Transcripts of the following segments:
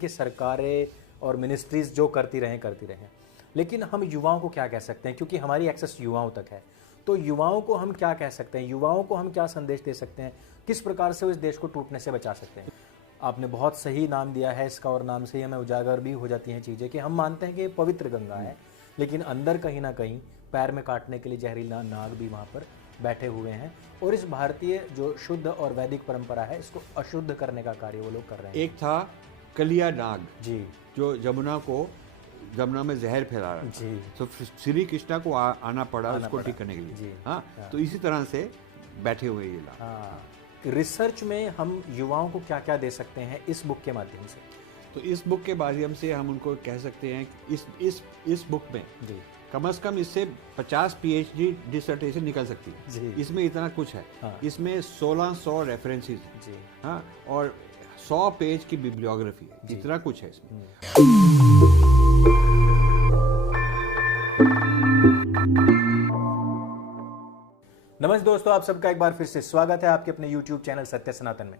कि सरकारें और मिनिस्ट्रीज जो करती रहें, लेकिन हम युवाओं को क्या कह सकते हैं, क्योंकि हमारी एक्सेस युवाओं तक है। तो युवाओं को हम क्या कह सकते हैं, युवाओं को हम क्या संदेश दे सकते हैं, किस प्रकार से वो इस देश को टूटने से बचा सकते हैं। आपने बहुत सही नाम दिया है इसका, और नाम से ही हमें उजागर भी हो जाती हैं चीज़ें कि हम मानते हैं कि ये पवित्र गंगा है, लेकिन अंदर कहीं ना कहीं पैर में काटने के लिए जहरीला नाग भी वहाँ पर बैठे हुए हैं, और इस भारतीय जो शुद्ध और वैदिक परंपरा है इसको अशुद्ध करने का कार्य वो लोग कर रहे हैं। एक था कलिया नाग जी, जो जमुना में जहर फैला रहा जी, तो श्री कृष्णा को आना पड़ा उसको ठीक करने के लिए। हाँ, तो इसी तरह से बैठे हुए ये लोग। हाँ, रिसर्च में हम युवाओं को क्या क्या दे सकते हैं इस बुक के माध्यम से? तो इस बुक के माध्यम से हम उनको कह सकते हैं कि इस बुक में जी, कम से कम इससे 50 PhD डिसर्टेशन निकल सकती है जी। इसमें इतना कुछ है। हाँ। इसमें 1600 रेफरेंसेस हैं। जी, हाँ, और 100 पेज की बिब्लियोग्राफी है। इतना कुछ है इसमें। नमस्ते दोस्तों, आप सबका एक बार फिर से स्वागत है आपके अपने YouTube चैनल सत्य सनातन में।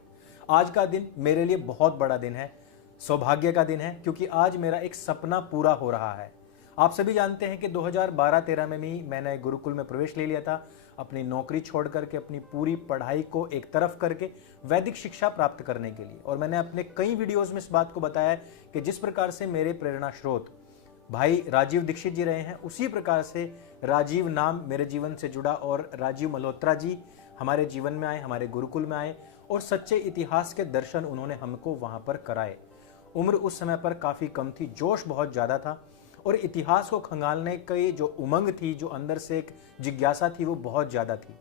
आज का दिन मेरे लिए बहुत बड़ा दिन है, सौभाग्य का दिन है, क्योंकि आज मेरा एक सपना पूरा हो रहा है। आप सभी जानते हैं कि 2012-13 में भी मैंने गुरुकुल में प्रवेश ले लिया था, अपनी नौकरी छोड़ करके, अपनी पूरी पढ़ाई को एक तरफ करके वैदिक शिक्षा प्राप्त करने के लिए। और मैंने अपने कई वीडियोज में इस बात को बताया है कि जिस प्रकार से मेरे प्रेरणा स्रोत भाई राजीव दीक्षित जी रहे हैं, उसी प्रकार से राजीव नाम मेरे जीवन से जुड़ा और राजीव मल्होत्रा जी हमारे जीवन में आए, हमारे गुरुकुल में आए, और सच्चे इतिहास के दर्शन उन्होंने हमको वहां पर कराए। उम्र उस समय पर काफ़ी कम थी, जोश बहुत ज़्यादा था, और इतिहास को खंगालने की जो उमंग थी, जो अंदर से एक जिज्ञासा थी, वो बहुत ज़्यादा थी।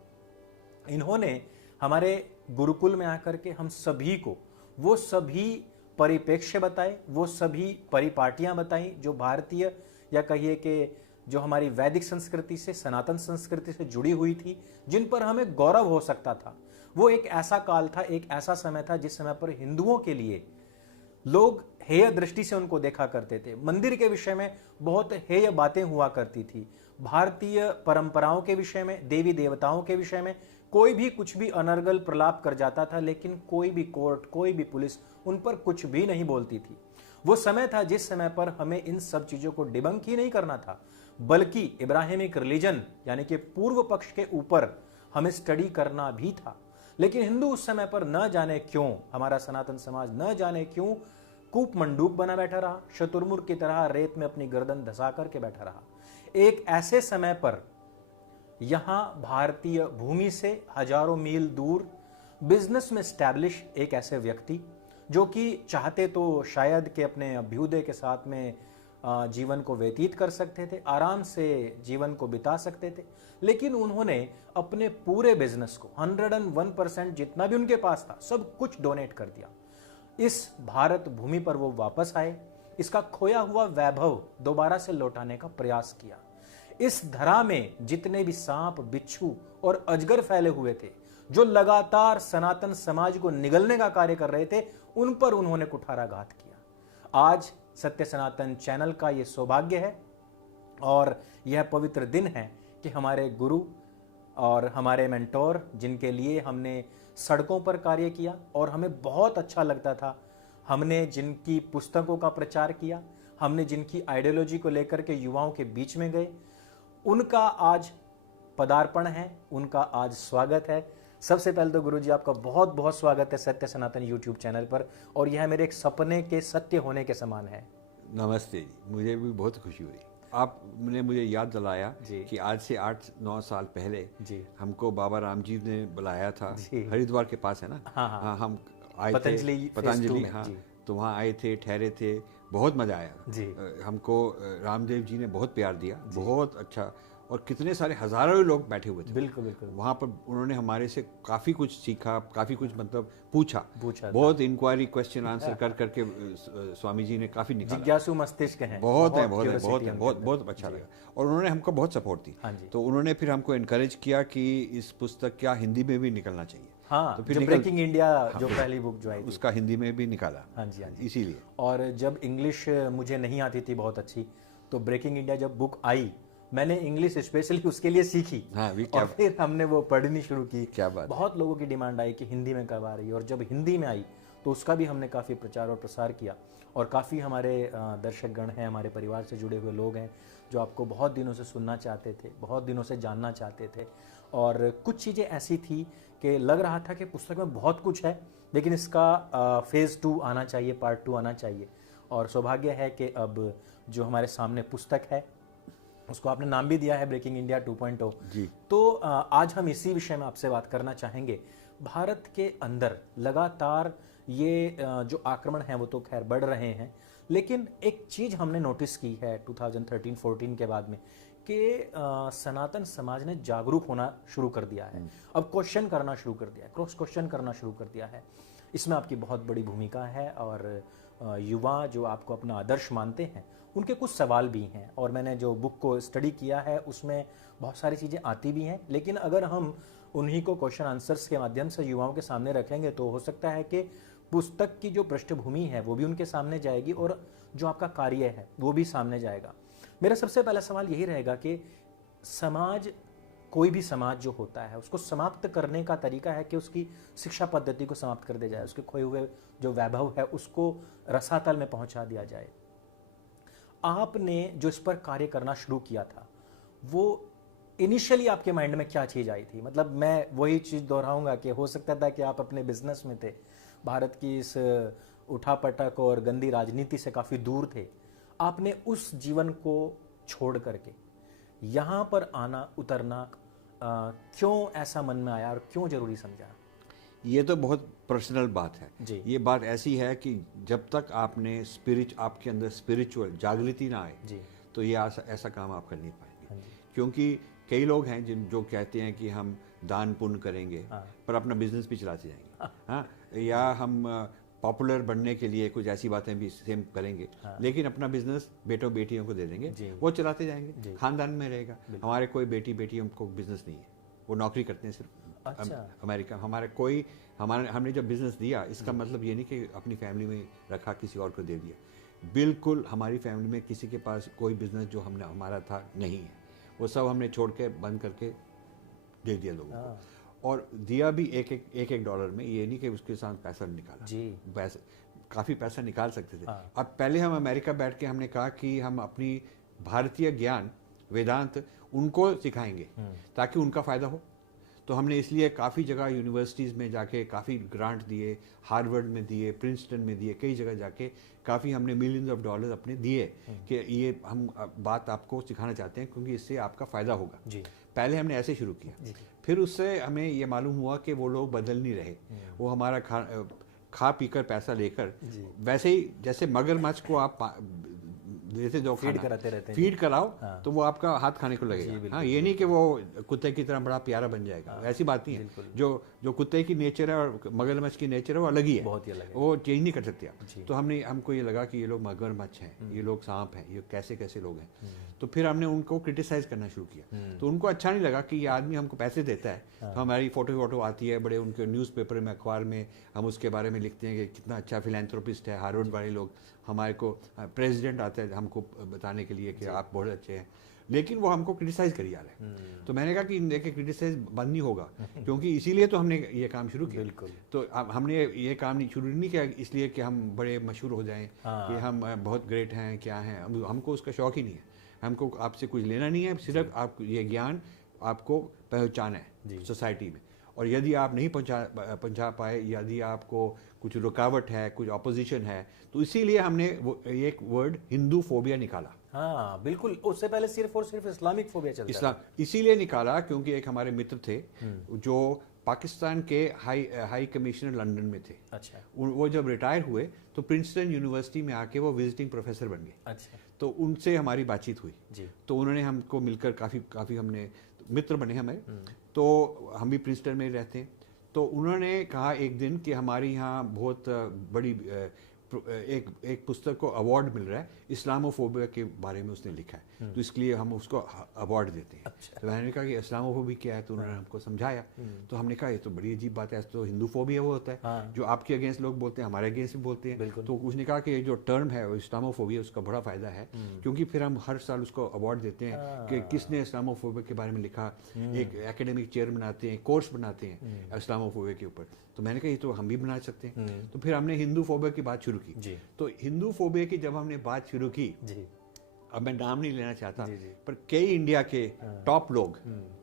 इन्होंने हमारे गुरुकुल में आकर के हम सभी को वो सभी परिप्रेक्ष्य बताए, वो सभी परिपाटियां बताई जो भारतीय या कहिए कि जो हमारी वैदिक संस्कृति से, सनातन संस्कृति से जुड़ी हुई थी, जिन पर हमें गौरव हो सकता था। वो एक ऐसा काल था, एक ऐसा समय था जिस समय पर हिंदुओं के लिए लोग हेय दृष्टि से उनको देखा करते थे। मंदिर के विषय में बहुत हेय बातें हुआ करती थी। भारतीय परंपराओं के विषय में, देवी देवताओं के विषय में कोई भी कुछ भी अनर्गल प्रलाप कर जाता था, लेकिन कोई भी कोर्ट, कोई भी पुलिस उन पर कुछ भी नहीं बोलती थी। वो समय था जिस समय पर हमें इन सब चीजों को डिबंक ही नहीं करना था, बल्कि इब्राहिमिक रिलीजन यानी कि पूर्व पक्ष के ऊपर हमें स्टडी करना भी था। लेकिन हिंदू उस समय पर न जाने क्यों, हमारा सनातन समाज न जाने क्यों कूप मंडूक बना बैठा रहा, शतुरमुर्ग की तरह रेत में अपनी गर्दन धसा करके बैठा रहा। एक ऐसे समय पर यहां भारतीय भूमि से हजारों मील दूर बिजनेस में स्टैब्लिश एक ऐसे व्यक्ति जो कि चाहते तो शायद कि अपने अभ्युदय के साथ में जीवन को व्यतीत कर सकते थे, आराम से जीवन को बिता सकते थे, लेकिन उन्होंने अपने पूरे बिजनेस को 101% जितना भी उनके पास था सब कुछ डोनेट कर दिया। इस भारत भूमि पर वो वापस आए, इसका खोया हुआ वैभव दोबारा से लौटाने का प्रयास किया। इस धरा में जितने भी सांप, बिच्छू और अजगर फैले हुए थे, जो लगातार सनातन समाज को निगलने का कार्य कर रहे थे, उन पर उन्होंने कुठाराघात किया। आज सत्य सनातन चैनल का यह सौभाग्य है और यह पवित्र दिन है कि हमारे गुरु और हमारे मेंटोर, जिनके लिए हमने सड़कों पर कार्य किया और हमें बहुत अच्छा लगता था, हमने जिनकी पुस्तकों का प्रचार किया, हमने जिनकी आइडियोलॉजी को लेकर के युवाओं के बीच में गए, उनका आज पदार्पण है, उनका आज स्वागत है। सबसे पहले तो गुरुजी आपका बहुत बहुत स्वागत है सत्य सनातन YouTube चैनल पर, और यह मेरे एक सपने के सत्य होने के समान है। नमस्ते जी, मुझे भी बहुत खुशी हुई। आपने मुझे याद दिलाया कि आज से 8-9 साल पहले जी हमको बाबा राम जी ने बुलाया था, हरिद्वार के पास है ना। हाँ, हम आए थे पतंजलि। हाँ, तो वहाँ आए थे, ठहरे थे, बहुत मजा आया जी। हमको रामदेव जी ने बहुत प्यार दिया, बहुत अच्छा, और कितने सारे हजारों लोग बैठे हुए थे। बिल्कुल बिल्कुल। वहाँ पर उन्होंने हमारे से काफ़ी कुछ सीखा, काफ़ी कुछ मतलब पूछा बहुत इंक्वायरी, क्वेश्चन आंसर कर करके स्वामी जी ने काफ़ी निकाला। जिज्ञासु मस्तिष्क हैं, बहुत अच्छा लगा, और उन्होंने हमको बहुत सपोर्ट दी। तो उन्होंने फिर हमको इनकरेज किया कि इस पुस्तक क्या हिंदी में भी निकलना चाहिए। हाँ, तो फिर ब्रेकिंग इंडिया जो पहली बुक जो आई उसका हिंदी में भी निकाला। हाँ जी, हाँ जी, इसीलिए। और जब इंग्लिश मुझे नहीं आती थी बहुत अच्छी, तो ब्रेकिंग इंडिया जब बुक आई, मैंने इंग्लिश स्पेशली उसके लिए सीखी। हाँ, और फिर हमने वो पढ़नी शुरू की। क्या बात। बहुत लोगों की डिमांड आई कि हिंदी में कब आ रही है, और जब हिंदी में आई तो उसका भी हमने काफ़ी प्रचार और प्रसार किया। और काफ़ी हमारे दर्शकगण हैं, हमारे परिवार से जुड़े हुए लोग हैं जो आपको बहुत दिनों से सुनना चाहते थे, बहुत दिनों से जानना चाहते थे। और कुछ चीज़ें ऐसी थी कि लग रहा था कि पुस्तक में बहुत कुछ है, लेकिन इसका फेज़ 2 आना चाहिए, पार्ट 2 आना चाहिए। और सौभाग्य है कि अब जो हमारे सामने पुस्तक है उसको आपने नाम भी दिया है ब्रेकिंग इंडिया 2.0 जी। तो आज हम इसी विषय में आपसे बात करना चाहेंगे। भारत के अंदर लगातार ये जो आक्रमण हैं वो तो खैर बढ़ रहे हैं, लेकिन एक चीज़ हमने नोटिस की है 2013-14 के बाद में कि सनातन समाज ने जागरूक होना शुरू कर दिया है। अब क्वेश्चन करना शुरू कर दिया है, क्रॉस क्वेश्चन करना शुरू कर दिया है। इसमें आपकी बहुत बड़ी भूमिका है और युवा जो आपको अपना आदर्श मानते हैं उनके कुछ सवाल भी हैं। और मैंने जो बुक को स्टडी किया है उसमें बहुत सारी चीज़ें आती भी हैं, लेकिन अगर हम उन्हीं को क्वेश्चन आंसर्स के माध्यम से युवाओं के सामने रखेंगे तो हो सकता है कि पुस्तक की जो पृष्ठभूमि है वो भी उनके सामने जाएगी और जो आपका कार्य है वो भी सामने जाएगा। मेरा सबसे पहला सवाल यही रहेगा कि समाज, कोई भी समाज जो होता है उसको समाप्त करने का तरीका है कि उसकी शिक्षा पद्धति को समाप्त कर दिया जाए, उसके खोए हुए जो वैभव है उसको रसातल में पहुंचा दिया जाए। आपने जो इस पर कार्य करना शुरू किया था वो इनिशियली आपके माइंड में क्या चीज़ आई थी? मतलब मैं वही चीज़ दोहराऊंगा कि हो सकता था कि आप अपने बिजनेस में थे, भारत की इस उठापटक और गंदी राजनीति से काफ़ी दूर थे, आपने उस जीवन को छोड़ करके यहाँ पर आना उतरना क्यों ऐसा मन में आया और क्यों जरूरी समझा? ये तो बहुत पर्सनल बात है जी। ये बात ऐसी है कि जब तक आपने आपके अंदर स्पिरिचुअल जागृति ना आए जी, तो ये ऐसा काम आप कर नहीं पाएंगे। क्योंकि कई लोग हैं जो कहते हैं कि हम दान पुण्य करेंगे पर अपना बिजनेस भी चलाते जाएंगे। हाँ, या हम पॉपुलर बनने के लिए कुछ ऐसी बातें भी सेम करेंगे, लेकिन अपना बिजनेस बेटों बेटियों को दे देंगे, वो चलाते जाएंगे, खानदान में रहेगा। हमारे कोई बेटियों को बिजनेस नहीं है, वो नौकरी करते हैं सिर्फ। अच्छा। अमेरिका हमने जब बिजनेस दिया इसका मतलब ये नहीं कि अपनी फैमिली में रखा किसी और को दे दिया। बिल्कुल हमारी फैमिली में किसी के पास कोई बिजनेस जो हमारा था नहीं है, वो सब हमने छोड़ के बंद करके दे दिया लोगों को। और दिया भी एक डॉलर में, ये नहीं कि उसके साथ पैसा निकाला जी, काफ़ी पैसा निकाल सकते थे। अब पहले हम अमेरिका बैठ के हमने कहा कि हम अपनी भारतीय ज्ञान वेदांत उनको सिखाएंगे ताकि उनका फ़ायदा हो। तो हमने इसलिए काफ़ी जगह यूनिवर्सिटीज़ में जाके काफ़ी ग्रांट दिए, हार्वर्ड में दिए, प्रिंसटन में दिए, कई जगह जाके काफ़ी हमने मिलियंस ऑफ डॉलर अपने दिए कि ये हम बात आपको सिखाना चाहते हैं क्योंकि इससे आपका फ़ायदा होगा जी। पहले हमने ऐसे शुरू किया जी। फिर उससे हमें ये मालूम हुआ कि वो लोग बदल नहीं रहे, वो हमारा खा पी कर पैसा लेकर वैसे ही जैसे मगरमच्छ को आप जैसे जो फीड कराते रहते हैं, फीड कराओ तो वो आपका हाथ खाने को लगेगा। हाँ, ये नहीं कि वो कुत्ते की तरह बड़ा प्यारा बन जाएगा, ऐसी बात नहीं है। जो कुत्ते की नेचर है और मगरमच्छ की नेचर है वो अलग ही है, बहुत ही अलग है, वो चेंज नहीं कर सकते आप। तो हमको ये लगा कि ये लोग मगरमच्छ हैं, ये लोग सांप हैं, ये कैसे कैसे लोग हैं। तो फिर हमने उनको क्रिटिसाइज करना शुरू किया। तो उनको अच्छा नहीं लगा कि ये आदमी हमको पैसे देता है, तो हमारी फोटो आती है बड़े उनके न्यूज़पेपर में, अखबार में, हम उसके बारे में लिखते हैं कि कितना अच्छा फिलैंथ्रोपिस्ट है। हार्वर्ड वाले लोग, हमारे को प्रेसिडेंट आता है हमको बताने के लिए कि आप बहुत अच्छे हैं, लेकिन वो हमको क्रिटिसाइज कर जा रहे हैं। तो मैंने कहा कि देखिए क्रिटिसाइज बंद नहीं होगा, क्योंकि इसीलिए तो हमने ये काम शुरू किया। बिल्कुल। तो हमने ये काम नहीं शुरू नहीं किया इसलिए कि हम बड़े मशहूर हो जाएं, कि हम बहुत ग्रेट हैं, क्या हैं, हमको उसका शौक ही नहीं है। हमको आपसे कुछ लेना नहीं है, सिर्फ आप ये ज्ञान आपको पहुँचाना है सोसाइटी में। और यदि आप नहीं पहुँचा पाए, यदि आपको कुछ रुकावट है, कुछ ऑपोजिशन है, तो इसीलिए हमने एक वर्ड हिंदू फोबिया निकाला। हाँ बिल्कुल, उससे पहले सिर्फ और सिर्फ इस्लामिक फोबिया चलता था। इसीलिए निकाला क्योंकि एक हमारे मित्र थे जो पाकिस्तान के हाई कमिश्नर लंदन में थे। अच्छा। वो जब रिटायर हुए तो प्रिंसटन यूनिवर्सिटी में आके वो विजिटिंग प्रोफेसर बन गए। अच्छा। तो उनसे हमारी बातचीत हुई जी। तो उन्होंने हमको मिलकर काफ़ी हमने मित्र बने हमारे। तो हम भी प्रिंसटन में रहते हैं। तो उन्होंने कहा एक दिन कि हमारे यहाँ बहुत बड़ी एक पुस्तक को अवार्ड मिल रहा है, इस्लामोफोबिया के बारे में उसने लिखा है, तो इसलिए हम उसको अवार्ड देते हैं। तो मैंने कहा कि इस्लामोफोबिया क्या है, तो उन्होंने हमको समझाया। तो हमने कहा ये तो बड़ी अजीब बात है, तो हिंदूफोबिया वो होता है जो आपके अगेंस्ट लोग बोलते हैं, हमारे अगेंस्ट भी बोलते हैं। तो उसने कहा कि जो टर्म है इस्लामोफोबिया, उसका बड़ा फायदा है, क्योंकि फिर हम हर साल उसको अवार्ड देते हैं कि किसने इस्लामोफोबिया के बारे में लिखा, एक एकेडमिक चेयर बनाते हैं, कोर्स बनाते हैं इस्लामोफोबिया के ऊपर। तो मैंने कहा ये तो हम भी बना सकते हैं। तो फिर हमने हिंदू फोबिया की बात शुरू की। तो हिंदू फोबिया की जब हमने बात शुरू की, अब मैं नाम नहीं लेना चाहता, पर कई इंडिया के टॉप लोग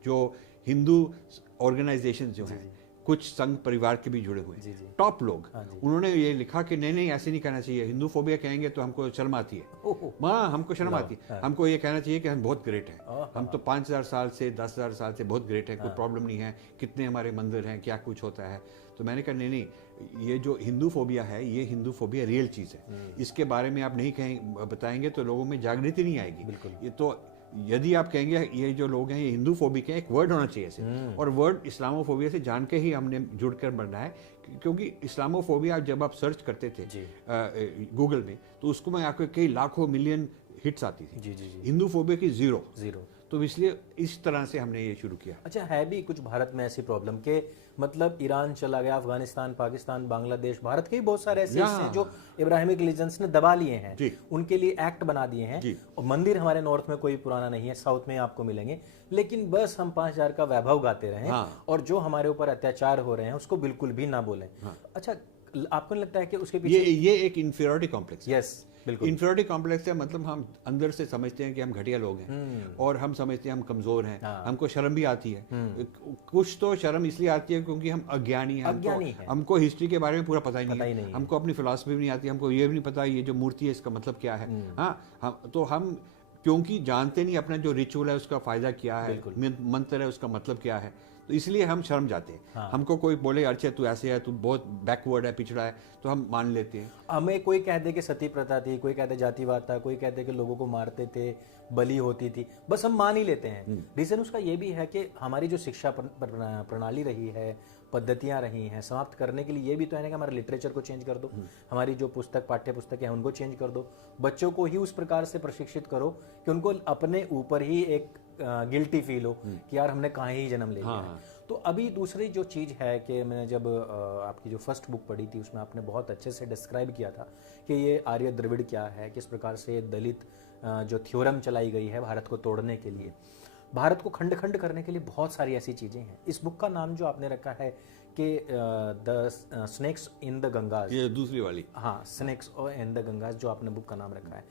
जो हिंदू ऑर्गेनाइजेशन जो हैं, कुछ संघ परिवार के भी जुड़े हुए टॉप लोग, उन्होंने ये लिखा कि नहीं नहीं ऐसे नहीं कहना चाहिए, हिंदू फोबिया कहेंगे तो हमको शर्म आती है। माँ हमको शर्म आती है, हमको ये कहना चाहिए कि हम बहुत ग्रेट हैं, हम तो 5000 साल से 10,000 साल से बहुत ग्रेट है, कोई प्रॉब्लम नहीं है, कितने हमारे मंदिर हैं, क्या कुछ होता है। तो मैंने कहा नहीं नहीं, ये जो हिंदू फोबिया है, ये हिंदू फोबिया रियल चीज़ है, इसके बारे में आप नहीं कहें बताएंगे तो लोगों में जागृति नहीं आएगी। ये तो यदि आप कहेंगे ये जो लोग हैं ये हिंदू फोबिक है, एक वर्ड होना चाहिए ऐसे, और वर्ड इस्लामोफोबिया से जान के ही हमने जुड़कर बनना है, क्योंकि इस्लामोफोबिया जब आप सर्च करते थे गूगल में, तो उसको में आपको कई लाखों मिलियन हिट्स आती थी। हिंदू फोबिया की जीरो। तो इसलिए इस तरह से हमने ये शुरू किया। अच्छा, है भी कुछ भारत में ऐसी प्रॉब्लम के मतलब ईरान चला गया, अफगानिस्तान, पाकिस्तान, बांग्लादेश, भारत के ही बहुत सारे ऐसे हिस्से जो इब्राहिमिक रिलीजन्स ने दबा लिए हैं, उनके लिए एक्ट बना दिए हैं। और मंदिर हमारे नॉर्थ में कोई पुराना नहीं है, साउथ में आपको मिलेंगे, लेकिन बस हम 5000 का वैभव गाते रहें और जो हमारे ऊपर अत्याचार हो रहे हैं उसको बिल्कुल भी ना बोलें। अच्छा, आपको नहीं लगता है कि उसके पीछे ये एक इंफीरियरिटी कॉम्प्लेक्स? यस, बिल्कुल इंफीरियरिटी कॉम्प्लेक्स है। मतलब हम अंदर से समझते हैं कि हम घटिया लोग हैं, और हम समझते हैं हम कमजोर हैं। हमको शर्म भी आती है, कुछ तो शर्म इसलिए आती है क्योंकि हम अज्ञानी हैं, हमको हिस्ट्री के बारे में पूरा पता ही नहीं है, हमको अपनी फिलॉसफी भी नहीं आती, हमको ये भी नहीं पता ये जो मूर्ति है इसका मतलब क्या है। हम क्योंकि जानते नहीं अपना जो रिचुअल है उसका फायदा क्या है, मंत्र है उसका मतलब क्या है, तो इसलिए हम शर्म जाते हैं। हमको कोई बोले अच्छा तू ऐसे है, तू बहुत बैकवर्ड है, पिछड़ा है, तो हम मान लेते हैं। हमें कोई कह दे कि सती प्रथा थी, कोई कहते जातिवाद था, कोई कहते कि लोगों को मारते थे, बलि होती थी, बस हम मान ही लेते हैं। रीजन उसका ये भी है कि हमारी जो शिक्षा प्रणाली रही है, पद्धतियां रही हैं, समाप्त करने के लिए ये भी तो है ना कि हमारे लिटरेचर को चेंज कर दो, हमारी जो पाठ्य पुस्तक है उनको चेंज कर दो, बच्चों को ही उस प्रकार से प्रशिक्षित करो कि उनको अपने ऊपर ही एक गिल्टी फील हो कि यार हमने कहाँ ही जन्म ले लिया। तो अभी दूसरी जो चीज़ है कि मैंने जब आपकी जो फर्स्ट बुक पढ़ी थी उसमें आपने बहुत अच्छे से डिस्क्राइब किया था कि ये आर्य द्रविड़ क्या है, किस प्रकार से ये दलित जो थ्योरम चलाई गई है भारत को तोड़ने के लिए, भारत को खंड खंड करने के लिए बहुत सारी ऐसी चीज़ें हैं। इस बुक का नाम जो आपने रखा है कि द स्नेक्स इन द गंगाज, ये दूसरी वाली, हाँ, स्नेक्स इन द गंगाज जो आपने बुक का नाम रखा है,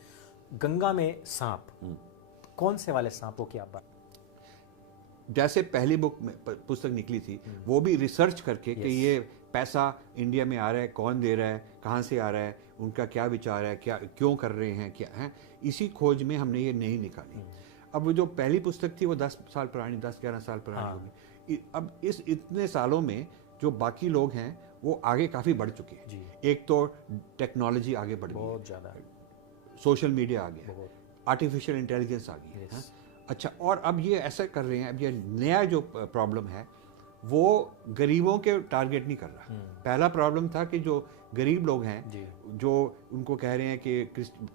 गंगा में सांप, कौन से वाले सांपों की आप बात? जैसे पहली बुक में पुस्तक निकली थी वो भी रिसर्च करके कि ये पैसा इंडिया में आ रहा है, कौन दे रहा है, कहाँ से आ रहा है, उनका क्या विचार है, क्या क्यों कर रहे हैं, क्या है, इसी खोज में हमने ये नहीं निकाली। अब वो जो पहली पुस्तक थी वो 10 साल पुरानी, 10-11 साल पुरानी होगी। अब इस इतने सालों में जो बाकी लोग हैं वो आगे काफ़ी बढ़ चुके हैं। एक तो टेक्नोलॉजी आगे बढ़ गई, बहुत ज़्यादा, सोशल मीडिया आ गया, आर्टिफिशियल इंटेलिजेंस आ गई है। अच्छा, और अब ये ऐसा कर रहे हैं, अब ये नया जो प्रॉब्लम है वो गरीबों के टारगेट नहीं कर रहा। पहला प्रॉब्लम था कि जो गरीब लोग हैं जो उनको कह रहे हैं कि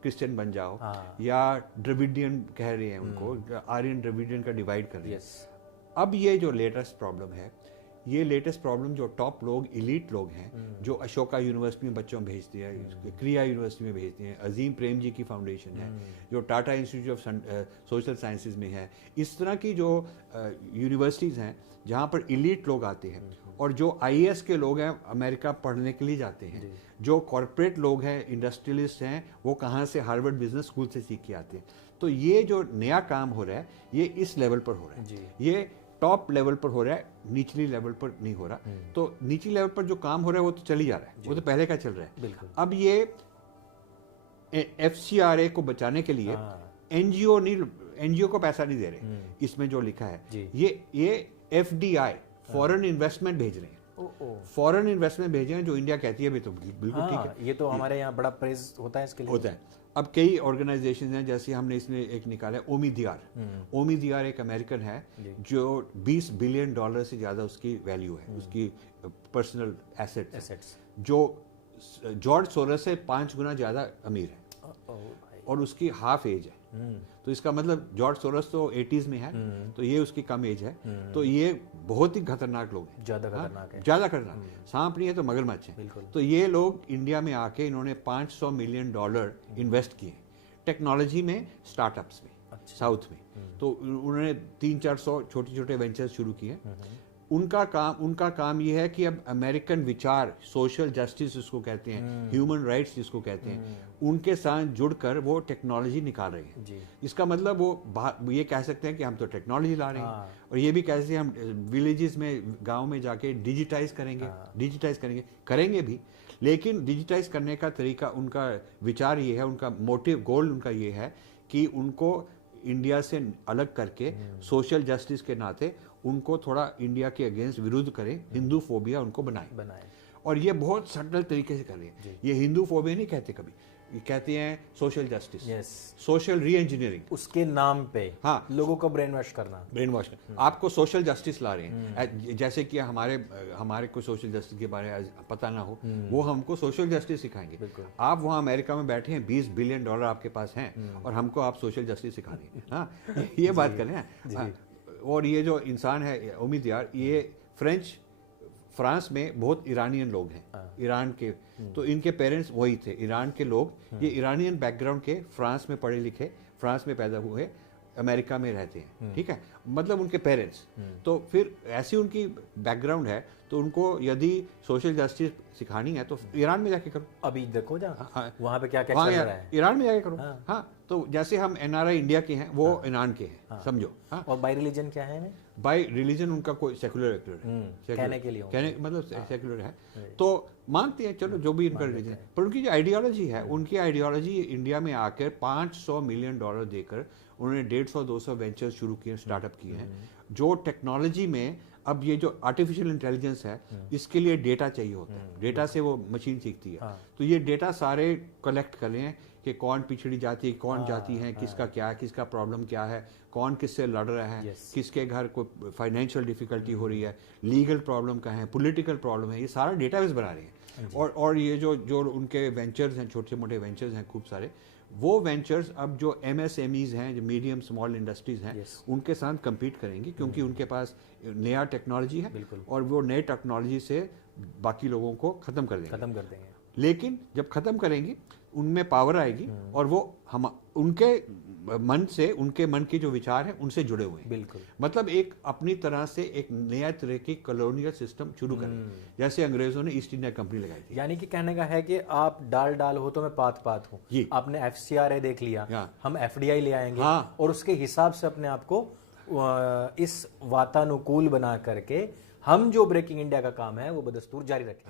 क्रिश्चियन बन जाओ, या द्रविडियन कह रहे हैं उनको, आर्यन द्रविडियन का डिवाइड कर रहे हैं। अब ये जो लेटेस्ट प्रॉब्लम है, ये लेटेस्ट प्रॉब्लम जो टॉप लोग, इलीट लोग हैं, जो अशोका यूनिवर्सिटी में बच्चों भेजते हैं, क्रिया यूनिवर्सिटी में भेजते हैं, अजीम प्रेम जी की फाउंडेशन है, जो Tata institute of social sciences में है, इस तरह की जो यूनिवर्सिटीज़ हैं जहाँ पर इलीट लोग आते हैं, और जो IAS के लोग हैं अमेरिका पढ़ने के लिए जाते हैं, जो कॉरपोरेट लोग हैं, इंडस्ट्रियलिस्ट हैं, वो कहाँ से हार्वर्ड बिजनेस स्कूल से सीख के आते हैं। तो ये जो नया काम हो रहा है ये इस लेवल पर हो रहा है, ये टॉप लेवल पर हो रहा है, निचली लेवल पर नहीं हो रहा। तो निचली लेवल पर जो काम हो रहा है वो तो चल ही जा रहा है, वो तो पहले का चल रहा है। अब ये FCRA को बचाने के लिए एनजीओ को पैसा नहीं दे रहे, इसमें जो लिखा है ये FDI फॉरेन इन्वेस्टमेंट भेज रहे हैं, फॉरेन इन्वेस्टमेंट भेज रहे हैं, जो इंडिया कहती है भी तो बिल्कुल ठीक है, ये तो हमारे यहाँ बड़ा प्रेज होता है इसके लिए, होता है। अब कई ऑर्गेनाइजेशन हैं, जैसे हमने इसमें एक निकाला है ओमिदियार एक अमेरिकन है जो $20 बिलियन से ज़्यादा उसकी वैल्यू है, उसकी पर्सनल एसेट्स, जो जॉर्ज सोरस से 5 गुना ज्यादा अमीर है और उसकी हाफ एज है। तो इसका मतलब जॉर्ज सोरस तो 80s में है, तो ये उसकी कम एज है। तो ये बहुत ही खतरनाक लोग हैं, ज्यादा खतरनाक है, ज्यादा खतरनाक। सांप नहीं है तो मगरमच्छ है। तो ये लोग इंडिया में आके इन्होंने $500 मिलियन इन्वेस्ट किए टेक्नोलॉजी में, स्टार्टअप्स में। अच्छा। साउथ में तो उन्होंने 300-400 छोटे छोटे वेंचर्स शुरू किए। उनका काम ये है कि अब अमेरिकन विचार, सोशल जस्टिस जिसको कहते हैं, ह्यूमन राइट्स जिसको कहते हैं, उनके साथ जुड़कर वो टेक्नोलॉजी निकाल रहे हैं जी। इसका मतलब वो ये कह सकते हैं कि हम तो टेक्नोलॉजी ला रहे हैं। और ये भी कैसे हम विलेजेस में, गांव में जाके डिजिटाइज करेंगे, करेंगे भी। लेकिन डिजिटाइज करने का तरीका, उनका विचार ये है, उनका मोटिव, गोल उनका ये है कि उनको इंडिया से अलग करके सोशल जस्टिस के नाते उनको थोड़ा इंडिया के अगेंस्ट विरुद्ध करें, हिंदू फोबिया उनको बनाए। और ये बहुत सटल तरीके से कर रहे हैं। ये हिंदू फोबिया नहीं कहते कभी, ये कहते हैं सोशल जस्टिस, सोशल री इंजीनियरिंग, उसके नाम पे हाँ लोगों को ब्रेन वॉश करना। आपको सोशल जस्टिस ला रहे हैं, जैसे कि हमारे को सोशल जस्टिस के बारे में पता ना हो, वो हमको सोशल जस्टिस सिखाएंगे। आप वहाँ अमेरिका में बैठे हैं, $20 बिलियन आपके पास हैं, और हमको आप सोशल जस्टिस सिखाएंगे। हाँ, ये बात करें हैं। और ये जो इंसान है उम्मीद यार, ये फ्रांस में बहुत ईरानियन लोग हैं, ईरान के, तो इनके पेरेंट्स वही थे, ईरान के लोग। ये ईरानियन बैकग्राउंड के, फ्रांस में पढ़े लिखे, फ्रांस में पैदा हुए, अमेरिका में रहते हैं, ठीक है, मतलब उनके पेरेंट्स। तो फिर ऐसी उनकी बैकग्राउंड है, तो उनको यदि सोशल जस्टिस सिखानी है तो ईरान में जाके करो। अभी देखो वहाँ पे क्या क्या चल रहा है, ईरान में जाके करो। हाँ, तो जैसे हम NRI इंडिया के हैं, वो ईरान के हैं, समझो। और बाय रिलीजन क्या है? बाय रिलीजन उनका कोई सेकुलर कहने के लिए, कहने मतलब सेकुलर है, तो मानते हैं, चलो जो भी इनका रिलीजन है। पर उनकी जो आइडियोलॉजी है, उनकी आइडियोलॉजी इंडिया में आकर $500 मिलियन देकर उन्होंने 150-200 वेंचर्स शुरू किए, स्टार्टअप किए हैं, जो टेक्नोलॉजी में, अब ये जो आर्टिफिशियल इंटेलिजेंस है, इसके लिए डेटा चाहिए होता है, डेटा से वो मशीन सीखती है। तो ये डेटा सारे कलेक्ट कर रहे हैं कि कौन पिछड़ी जाति है, कौन जाति है, किसका क्या है, किसका प्रॉब्लम क्या है, कौन किससे लड़ रहा है, किसके घर को फाइनेंशियल डिफिकल्टी हो रही है, लीगल प्रॉब्लम का है, पॉलिटिकल प्रॉब्लम है, ये सारा डेटाबेस बना रहे हैं। और ये जो उनके वेंचर्स हैं, छोटे मोटे वेंचर्स हैं खूब सारे, वो वेंचर्स अब जो MSMEs हैं, जो मीडियम स्मॉल इंडस्ट्रीज हैं, उनके साथ compete करेंगे, क्योंकि उनके पास नया टेक्नोलॉजी है, और वो नए टेक्नोलॉजी से बाकी लोगों को खत्म कर देंगे। लेकिन जब खत्म करेंगे, उनमें पावर आएगी, और वो उनके मन के जो विचार हैं, उनसे जुड़े हुए हैं। बिल्कुल, मतलब एक अपनी तरह से एक नया तरह की कॉलोनियल सिस्टम शुरू करें, जैसे अंग्रेजों ने ईस्ट इंडिया कंपनी लगाई थी। यानी कि कहने का है कि आप डाल हो तो मैं पात हूँ। आपने FCRA देख लिया, हम FDI ले आएंगे, और उसके हिसाब से अपने आप को इस वातानुकूल बना करके हम जो ब्रेकिंग इंडिया का काम है वो बदस्तूर जारी रखें।